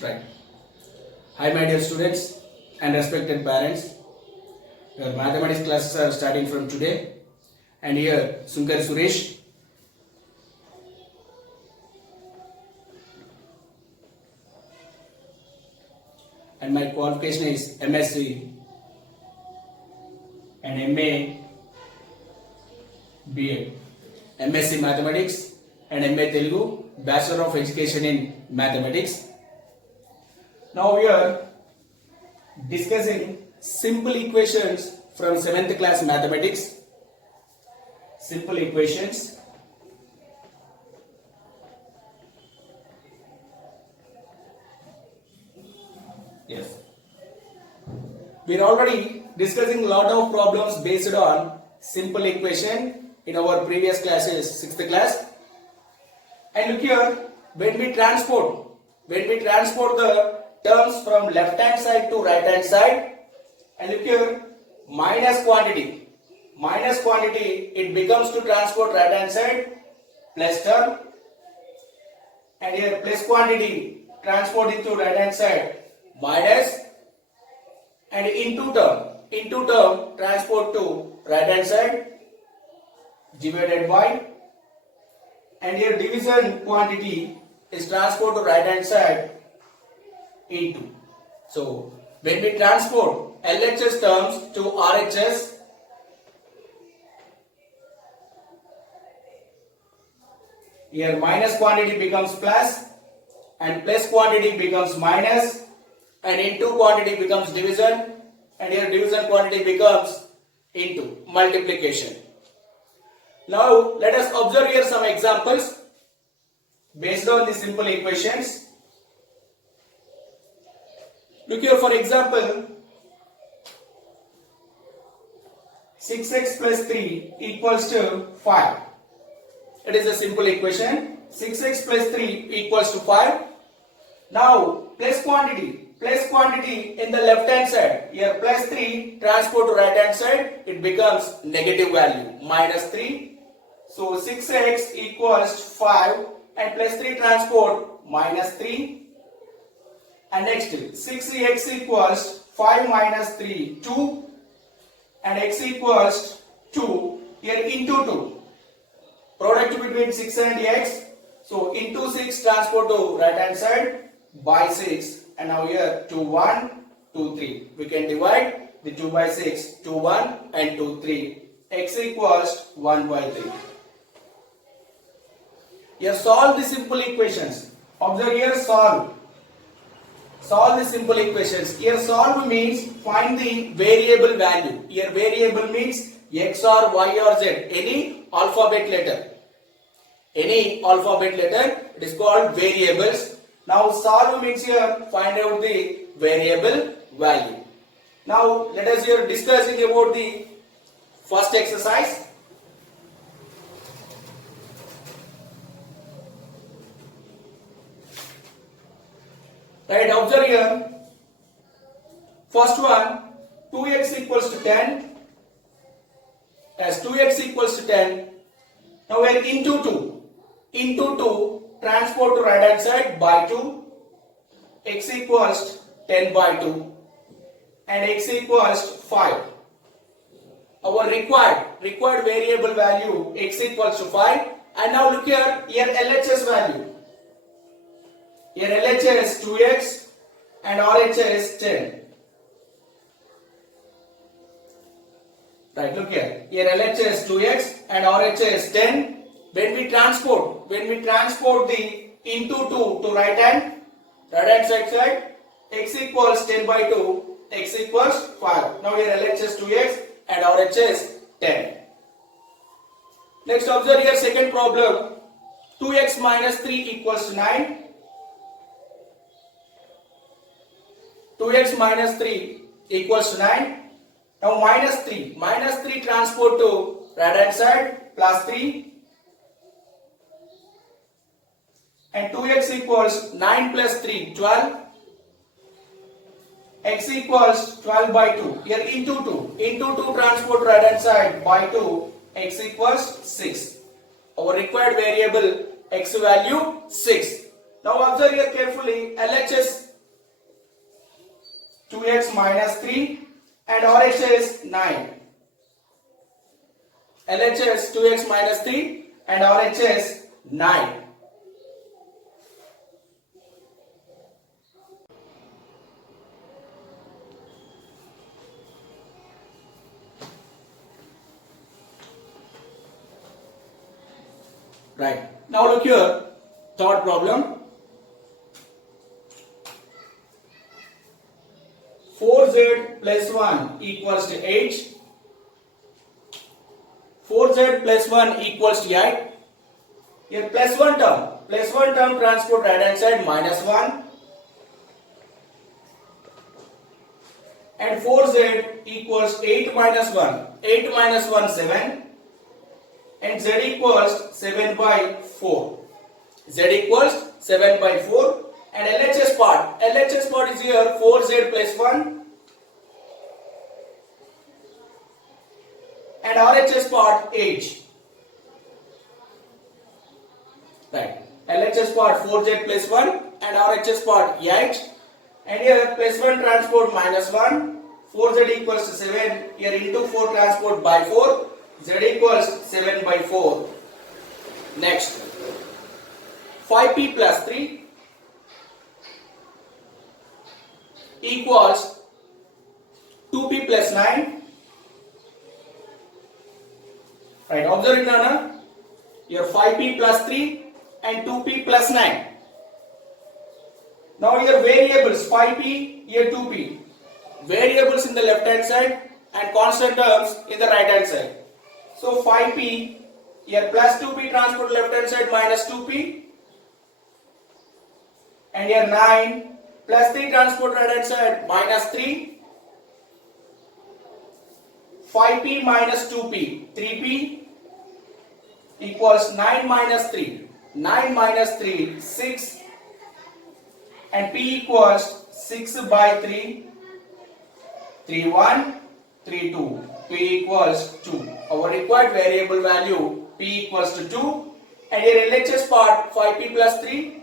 Right. Hi, my dear students and respected parents. Your mathematics classes are starting from today. And here, Sunkar Suresh. And my qualification is MSc and MA BA. MSc Mathematics and MA Telugu, Bachelor of Education in Mathematics. Now we are discussing simple equations from 7th class mathematics. Simple equations. Yes. We are already discussing a lot of problems based on simple equation in our previous classes, 6th class. And look here, when we transport the terms from left hand side to right hand side, and look here, minus quantity, it becomes to transport right hand side, plus term, and here plus quantity transporting to right hand side, minus, and into term transport to right hand side, divided by, and here division quantity is transport to right hand side, into. So when we transport LHS terms to RHS, here minus quantity becomes plus and plus quantity becomes minus and into quantity becomes division and here division quantity becomes into multiplication. Now let us observe here some examples based on the simple equations. Look here, for example, 6x plus 3 equals to 5. It is a simple equation. 6x plus 3 equals to 5. Now, plus quantity in the left hand side. Here plus 3 transport to right hand side. It becomes negative value, minus 3. So, 6x equals 5 and plus 3 transport minus 3. And next, 6x equals 5 minus 3, 2. And x equals 2. Here into 2. Product between 6 and x. So, into 6 transport to right hand side by 6. And now here 2, 1, 2, 3. We can divide the 2 by 6, 2, 1 and 2, 3. X equals 1 by 3. Here solve the simple equations. Observe here solve. Solve the simple equations. Here solve means find the variable value. Here variable means x or y or z. Any alphabet letter. It is called variables. Now solve means here find out the variable value. Now let us here discussing about the first exercise. Right, observe here. First one, 2x equals to 10. As 2x equals to 10. Now we are into 2. Into 2, transport to right hand side by 2. X equals 10 by 2. And x equals 5. Our required variable value, x equals to 5. And now look here LHS value. Here LHS 2x and RHS 10. Right, look here. Here LHS 2x and RHS 10. When we transport the into 2 to right hand side, x equals 10 by 2, x equals 5. Now here LHS 2x and RHS 10. Next observe here second problem. 2x minus 3 equals to 9. 2x minus 3 equals to 9. Now minus 3 transport to right hand side plus 3. And 2x equals 9 plus 3, 12. X equals 12 by 2. Here into 2. Into 2 transport right hand side by 2. X equals 6. Our required variable x value 6. Now observe here carefully. LHS 2x minus 3 and RHS 9. LHS 2x minus 3 and RHS 9. Right. Now look here, third problem. 4z plus 1 equals to 8. 4z plus 1 equals to 8. Here plus 1 term transport right hand side minus 1. And 4z equals 8 minus 1. 8 minus 1 7. And z equals 7 by 4. Z equals 7 by 4. And LHS part is here 4z plus 1. And RHS part 8. Right. LHS part 4z plus 1 and RHS part 8. And here plus 1 transport minus 1. 4z equals to 7. Here into 4 transport by 4. Z equals 7 by 4. Next. 5p plus 3 equals 2p plus 9. Right, observe it now. Here 5p plus 3 and 2p plus 9. Now here variables 5p, here 2p. Variables in the left hand side and constant terms in the right hand side. So 5p, here plus 2p transport left hand side minus 2p. And here 9 plus 3 transport right hand side minus 3. 5p minus 2p, 3p equals 9 minus 3. 9 minus 3, 6. And p equals 6 by 3. 3 1, 3 2. P equals 2. Our required variable value p equals to 2. And here LHS part 5p plus 3.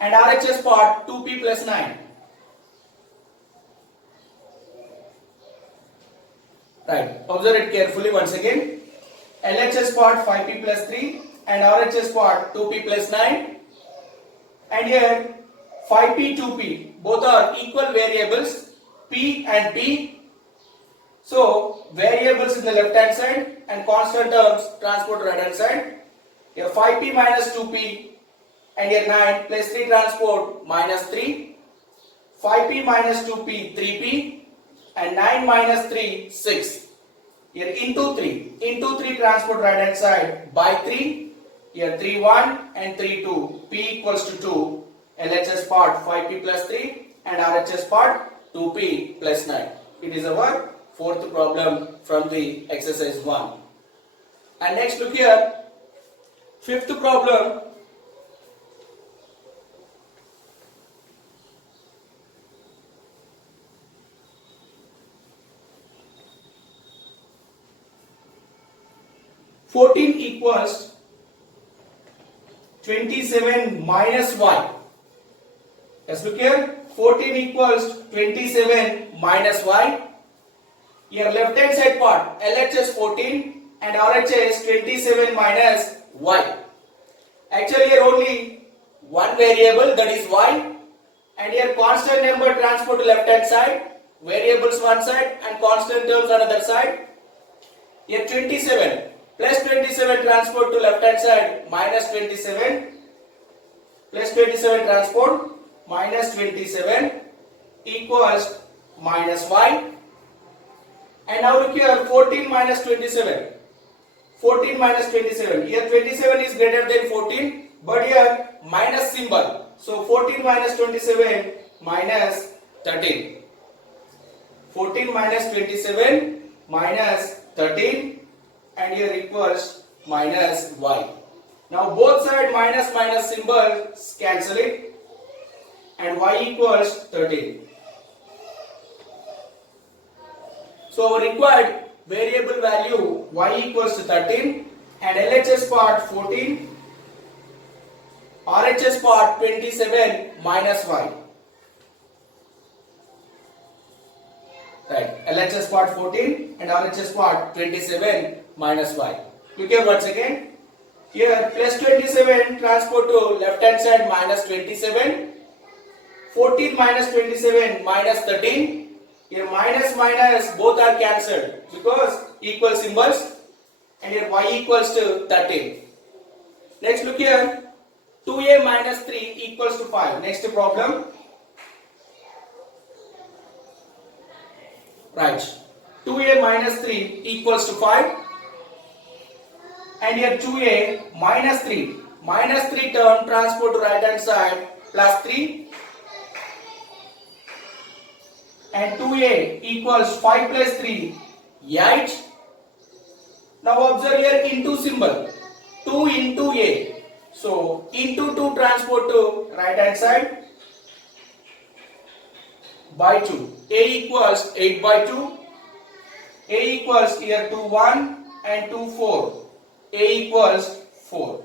And RHS part 2p plus 9. Right. Observe it carefully once again. LHS part 5p plus 3 and RHS part 2p plus 9. And here 5p, 2p both are equal variables p and p. So variables in the left hand side and constant terms transport right hand side. Here 5p minus 2p and here 9 plus 3 transport minus 3. 5p minus 2p 3p and 9 minus 3 6. Here into 3 transport right hand side by 3. Here 3 1 and 3 2. P equals to 2. LHS part 5p plus 3 and RHS part 2p plus 9. It is our fourth problem from the exercise 1. And next look here, fifth problem. (14) equals 27 minus y. Let's look here. 14 equals 27 minus y. Here left hand side part LHS 14 and RHS 27 minus y. Actually here only one variable, that is y, and here constant number transport to left hand side, variables one side and constant terms on other side. Here 27 plus 27 transport to left hand side minus 27 plus 27 transport minus 27 equals minus y. And now look here, 14 minus 27. 14 minus 27. Here 27 is greater than 14, but here minus symbol. So 14 minus 27 minus 13. 14 minus 27 minus 13 and here equals minus y. Now both side minus minus symbols cancel it and y equals 13. So our required variable value y equals to 13 and LHS part 14 RHS part 27 minus y. Right, LHS part 14 and RHS part 27 minus y. Look here once again. Here plus 27 transport to left hand side minus 27. 14 minus 27 minus 13. Here minus minus both are cancelled because equal symbols, and here y equals to 13. Next look here. 2a minus 3 equals to 5. Next problem. Right. 2a minus 3 equals to 5. And here 2a minus 3. Minus 3 term transport to right hand side plus 3. And 2a equals 5 plus 3, 8. Now observe here into symbol. 2 into a. So into 2 transport to right hand side by 2. A equals 8 by 2. A equals here 2 1 and 2 4. A equals 4.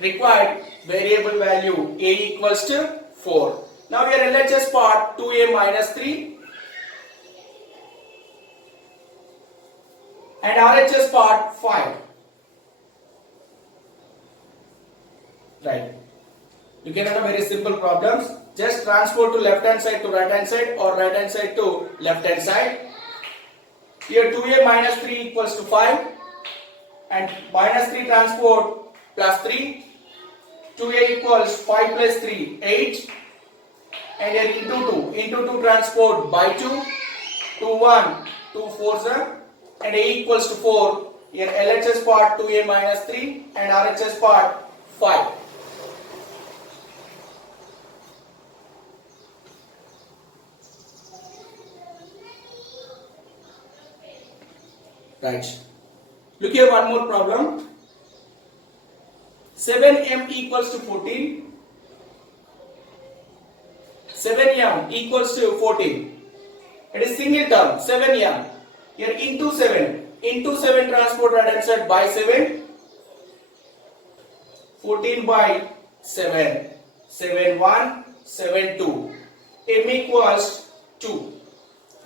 Required variable value a equals to 4. Now here LHS part 2a minus 3 and RHS part 5. Right. You can have very simple problems. Just transport to left hand side to right hand side or right hand side to left hand side. Here 2a minus 3 equals to 5 and minus 3 transport plus 3. 2a equals 5 plus 3, 8. And here into 2 transport by 2. 2 1, 2 4 sir. And a equals to 4. Here LHS part 2a minus 3 and RHS part 5. Right. Look here, one more problem. 7m equals to 14. 7m equals to 14. It is single term, 7m. Here into 7. Into 7 transport right hand side by 7. 14 by 7. 7 1, 7 2. M equals 2.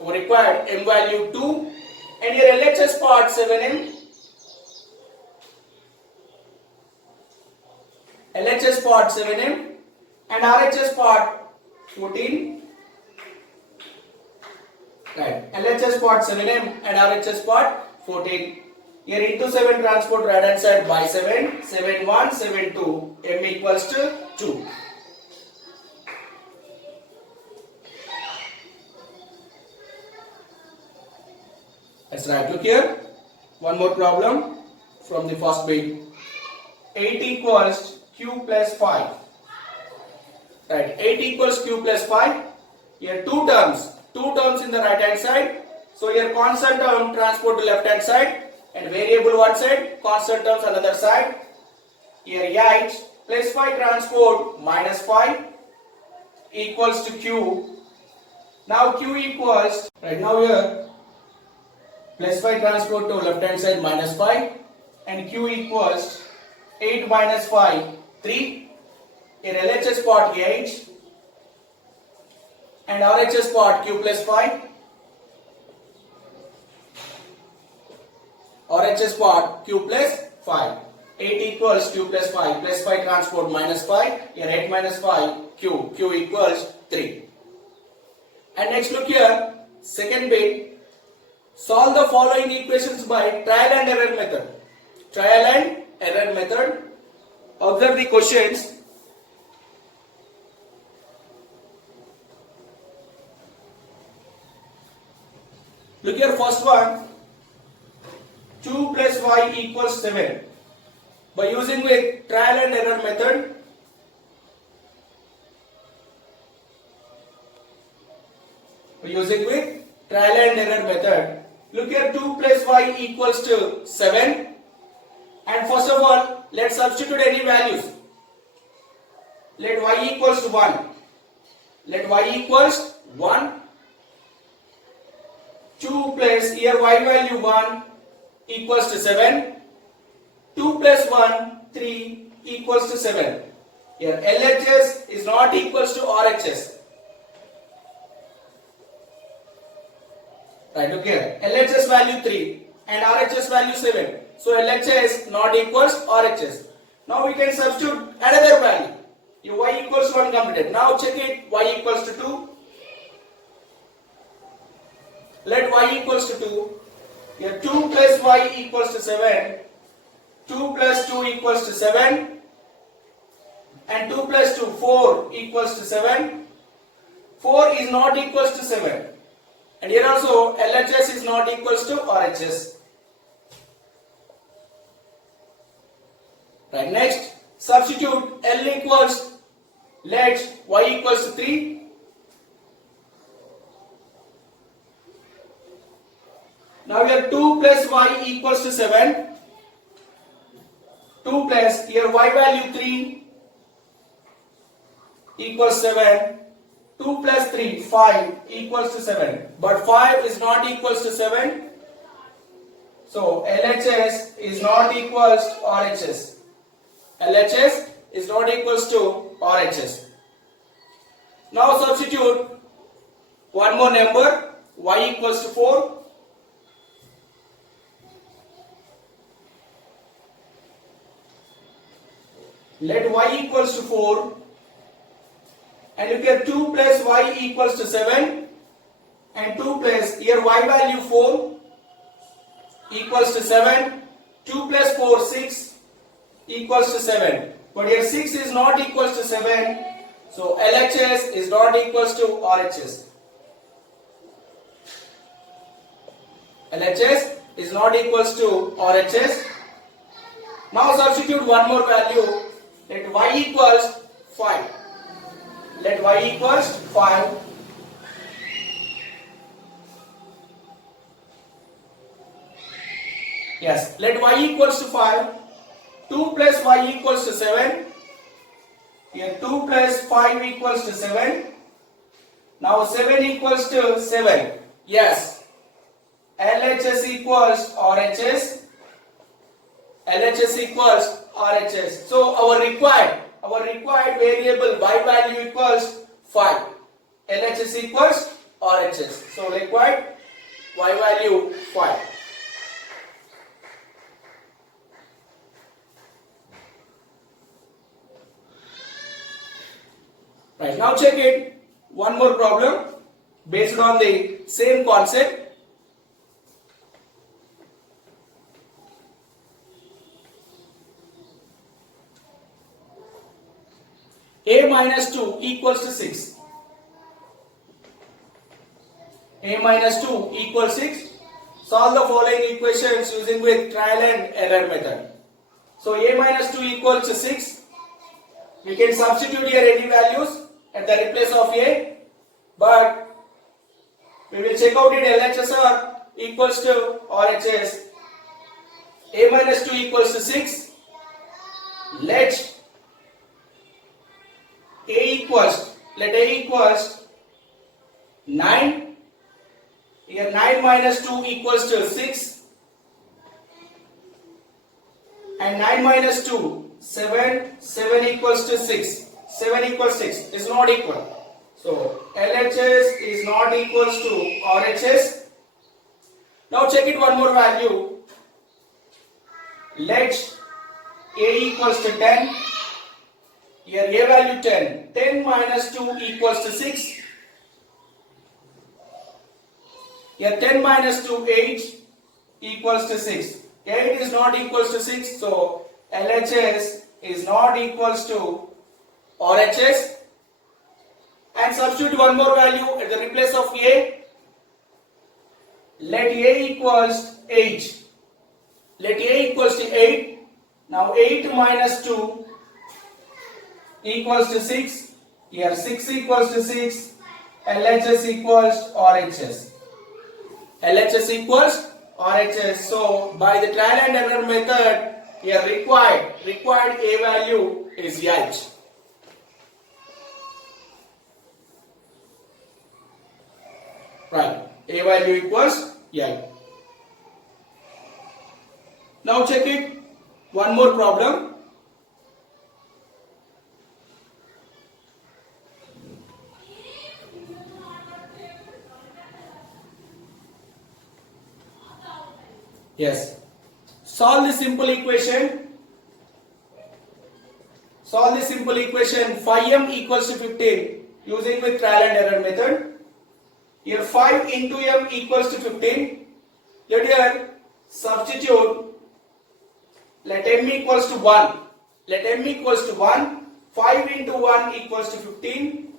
We required m value 2. And here LHS part 7m. LHS part 7m and RHS part 14. Right. LHS part 7m and RHS part 14. Here into 7 transport right hand side by 7. 7 1, 7 2. M equals to 2. That's right. Look here. One more problem from the first bit. 8 equals q plus 5. Right. 8 equals q plus 5. Here two terms in the right hand side. So here constant term transport to left hand side and variable one side, constant terms another side. Here 8 plus 5 transport minus 5 equals to q. Now q equals, right now here plus 5 transport to left hand side minus 5 and q equals 8 minus 5, 3. Here LHS part 8 and RHS part q plus 5. RHS part q plus 5. 8 equals q plus 5. Plus 5 transport minus 5. Here 8 minus 5 q. Q equals 3. And next look here. Second bit. Solve the following equations by trial and error method. Trial and error method. Observe the questions. Look here, first one. 2 plus y equals 7. By using with trial and error method, look here, 2 plus y equals to 7. And first of all, let's substitute any values. Let y equals to 1. Let y equals 1. 2 plus, here y value 1 equals to 7. 2 plus 1, 3 equals to 7. Here LHS is not equals to RHS. Right, look here. LHS value 3 and RHS value 7. So LHS not equals RHS. Now we can substitute another value. Your y equals to 1 completed. Now check it. Y equals to 2. Let y equals to 2. Here 2 plus y equals to 7. 2 plus 2 equals to 7. And 2 plus 2, 4 equals to 7. 4 is not equals to 7. And here also LHS is not equals to RHS. Right, next substitute L equals, let y equals to 3. Now here 2 plus y equals to 7. 2 plus, here y value 3 equals 7. 2 plus 3, 5 equals to 7. But 5 is not equals to 7. So LHS is not equals to RHS. LHS is not equals to RHS. Now substitute one more number, y equals to 4. Let y equals to 4. And look here, 2 plus y equals to 7. And 2 plus, here y value 4 equals to 7. 2 plus 4, 6 equals to 7. But here 6 is not equals to 7. So LHS is not equals to RHS. LHS is not equals to RHS. Now substitute one more value. Let y equals 5. Let y equals 5. Yes, let y equals to 5. 2 plus y equals to 7. Here 2 plus 5 equals to 7. Now 7 equals to 7. Yes. LHS equals RHS. LHS equals RHS. So our required variable y value equals 5. LHS equals RHS. So required y value 5. Right, now check it. One more problem based on the same concept. A minus 2 equals to 6. A minus 2 equals 6. Solve the following equations using with trial and error method. So A minus 2 equals to 6. We can substitute here any values at the place of A, but we will check out it LHS equals to RHS. A minus 2 equals to 6. Let A equals 9. Here 9 minus 2 equals to 6. And 9 minus 2, 7. 7 equals to 6. 7 equals 6 is not equal. So LHS is not equals to RHS. Now check it one more value. Let A equals to 10. Here A value 10. 10 minus 2 equals to 6. Here 10 minus 2, 8 equals to 6. 8 is not equals to 6. So LHS is not equals to RHS. And substitute one more value at the place of A. Let A equals 8. Let A equals to 8. Now 8 minus 2 equals to 6. Here 6 equals to 6. LHS equals RHS. LHS equals RHS. So by the trial and error method, here required A value is 8. Right, A value equals 8. Now check it. One more problem. Yes. Solve the simple equation. Solve the simple equation 5m equals to 15 using with trial and error method. Here 5 into m equals to 15. Let here substitute. Let m equals to 1. Let m equals to 1. 5 into 1 equals to 15.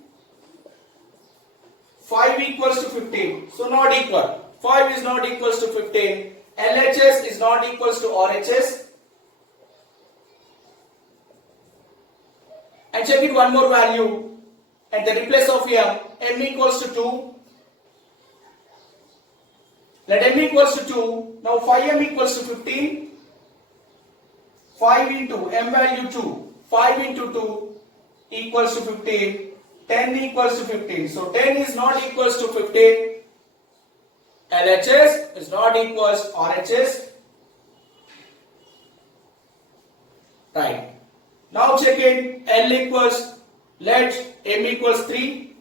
5 equals to 15. So not equal. 5 is not equals to 15. LHS is not equals to RHS. And check it one more value. At the replace of m equals to 2. Let m equals to 2. Now 5m equals to 15. 5 into m value 2. 5 into 2 equals to 15. 10 equals to 15. So 10 is not equals to 15. LHS is not equals RHS. Right. Now check it. L equals, let m equals 3.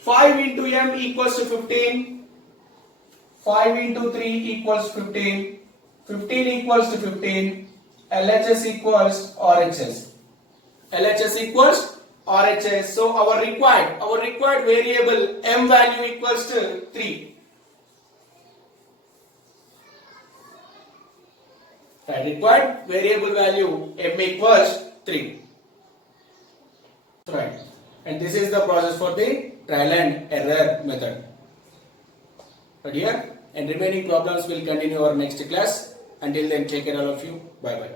5 into m equals to 15. 5 into 3 equals 15. 15 equals to 15. LHS equals RHS. LHS equals RHS. So our required variable m value equals to 3. Right, required variable value m equals 3. Right. And this is the process for the trial and error method. But here, and remaining problems will continue our next class. Until then, take care all of you. Bye bye.